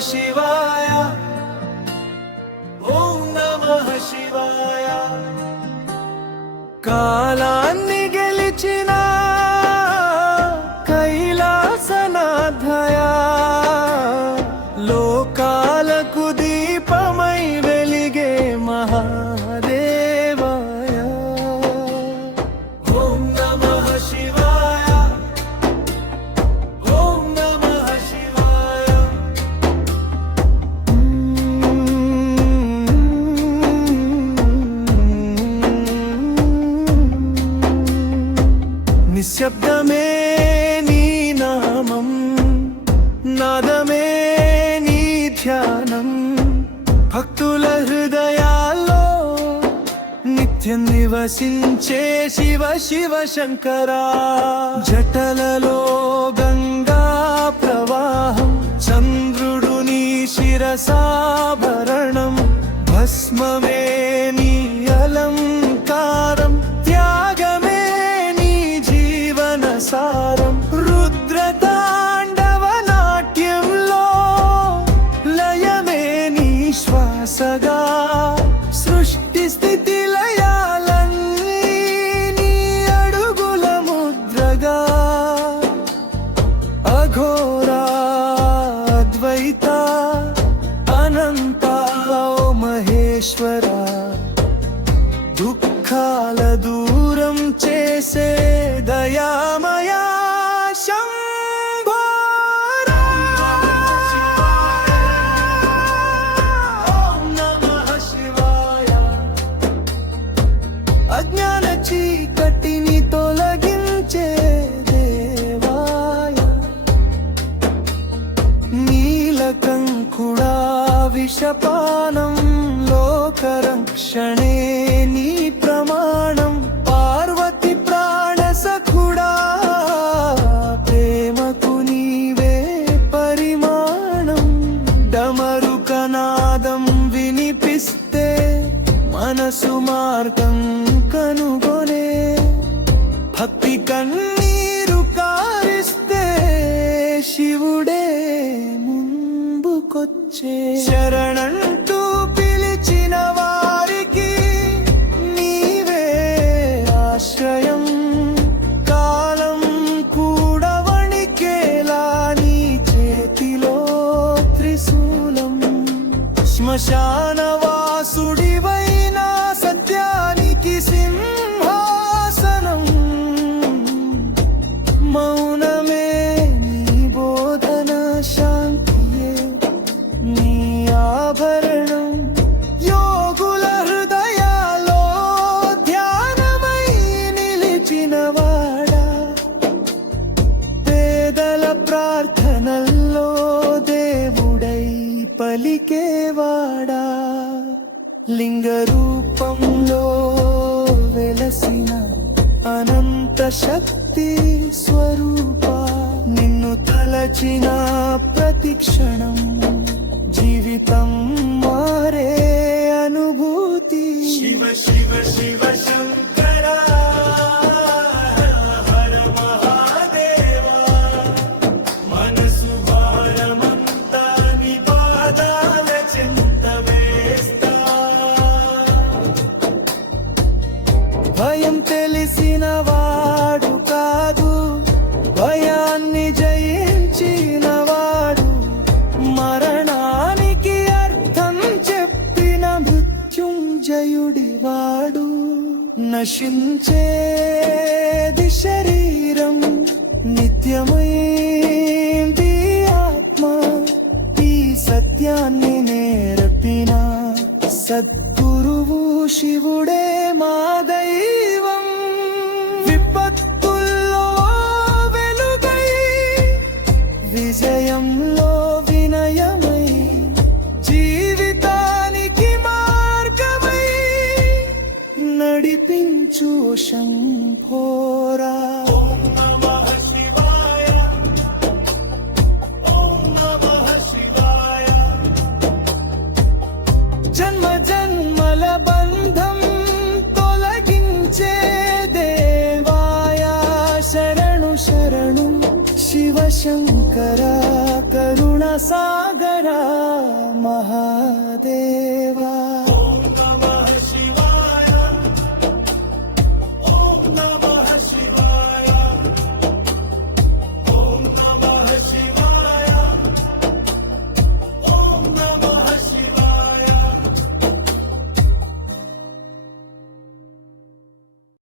శివాయ ఓం నమ శివాయ కాలాన్ని గెలిచిన శబ్దమే నీ నామం నాదమే నీ ధ్యానం. భక్తుల హృదయాల్లో నిత్యం నివసించే శివ శివ శంకరా. జటలలో గంగా ప్రవాహం చంద్రుడు నీ శిరసా ఈశ్వరా దుఃఖాల దూరం చేసే దయామయా డమరుకనాదం వినిపిస్తే మనసు మార్గం కనుగొనే భక్తి కన్నీరు శ్మశానవాసుడి లింగ రూపంలో వెలసిన అనంత శక్తి స్వరూప నిన్ను తలచిన ప్రతిక్షణం జీవితం మారే అనుభూతి. శివ శివ శివ శంకర భయం తెలిసిన వాడు కాదు. భయాన్ని జయించిన వాడు మరణానికి అర్థం చెప్పిన మృత్యుంజయుడి వాడు నశించేది శరీరం నిత్యమైంది ఆత్మ. ఈ సత్యాన్ని నేర్పిన సద్గురువు శివుడే మాదయ ദേവാ